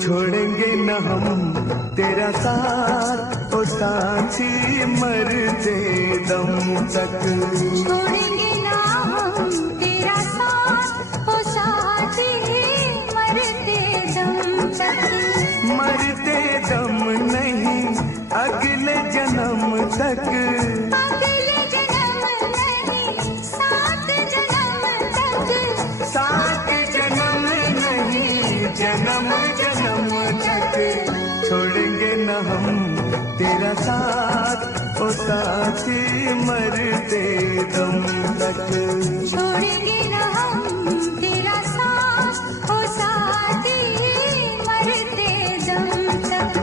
छोड़ेंगे न हम तेरा साथ ओ साथी मरते दम तक। छोड़ेंगे ना हम तेरा साथ ओ साथी मरते दम तक। मरते दम नहीं अगले जन्म तक। अगले जन्म नहीं सात जन्म तक। सात जन्म नहीं जन्म जन्म तक। छोड़ेंगे न हम तेरा साथ ओ साथी मरते दम तक। छोड़ेंगे ना हम तेरा साथ ओ साथी मरते दम तक।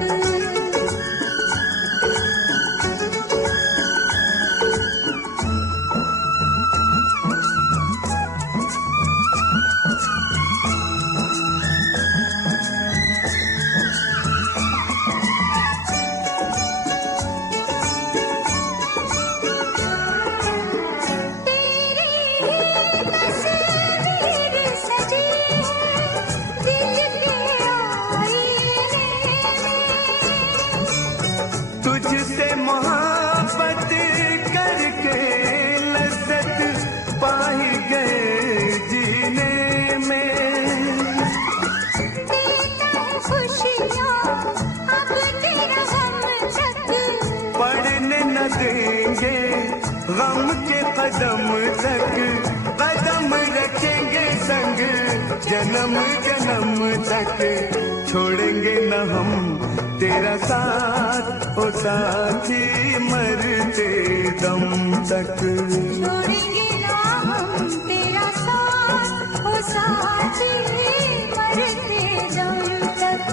तुझसे मोहब्बत करके लज्जत पाई गए जीने में। खुशियाँ अब तेरा हम तक। पढ़ने न देंगे गम के कदम तक। कदम रखेंगे संग जन्म जन्म तक। छोड़ेंगे न हम तेरा साथ ओ साथी मरते दम तक। छोड़ेंगे ना हम तेरा साथ ओ साथी मरते दम तक।